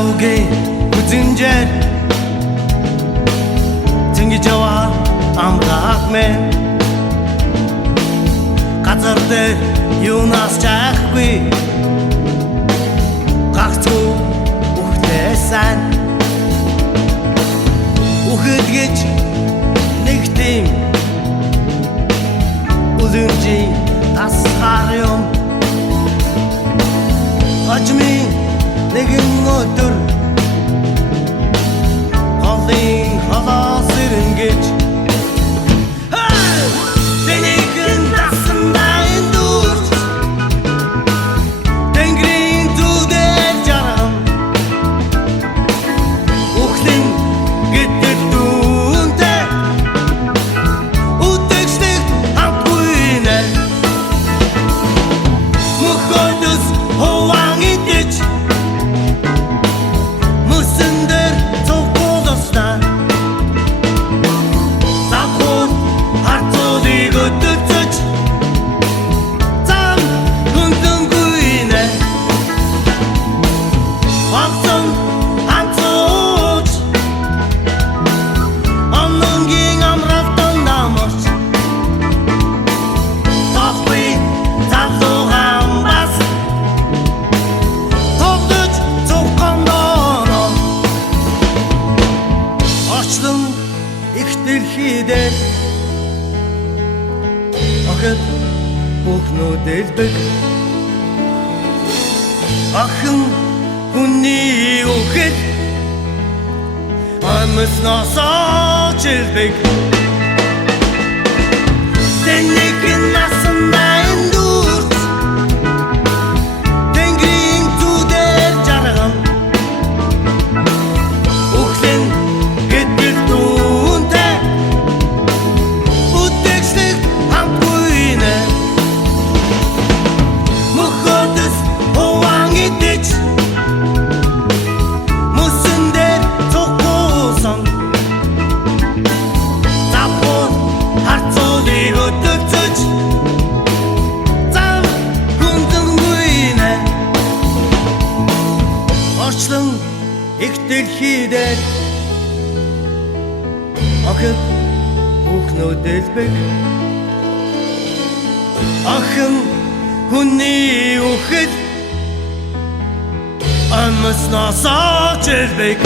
Залуугийн үзэнжээр Тэнгиж яваа амгаах мэн Газар дээр юунаас чаахгүй Гагцгүй үхлээ сайн Үхэд гэж нэг тийм Үлэмжийн тасгаар юм Хожмын нэгэн өдөр Голын холоос ирэнгэж Тэнийхэн тасандаа эндүүрч Тэнгэрийн зүдээр жаргам Үхлэн гэдэг дүүнтэй Үтэгчдэг хамтгүй нэ Мөхөдөс хован идэж Мөсөндөр цовгоолоснаа Завхун харцуулыг өдөрцөж Зам хүндэнгүй нэ Багсан ханцууч Амнангийн амралтан намарч Тохби залуугаан бас Тогдож цовгондооно Очлон их дэлхий дээр Охид бүхнүүд элбэг Охин хүний үхэл Амьснаасаа чилбэг Тэнийхэн насандаа эндүүрч Тэнгэрийн зүдээр жаргам Үхлэн гэдэг дүүнтэй Үтэгчдэг хамтгүй нэ Мөхөдөс хован идэж Мөсөндөр цоггоосон Завхун харцуулыг өдөрцөж Зам хүндэнгүй нэ Орчлон их дэлхий дээр Охид бүхнүүд элбэг Охин хүний үхэл Амьснаасаа чилбэг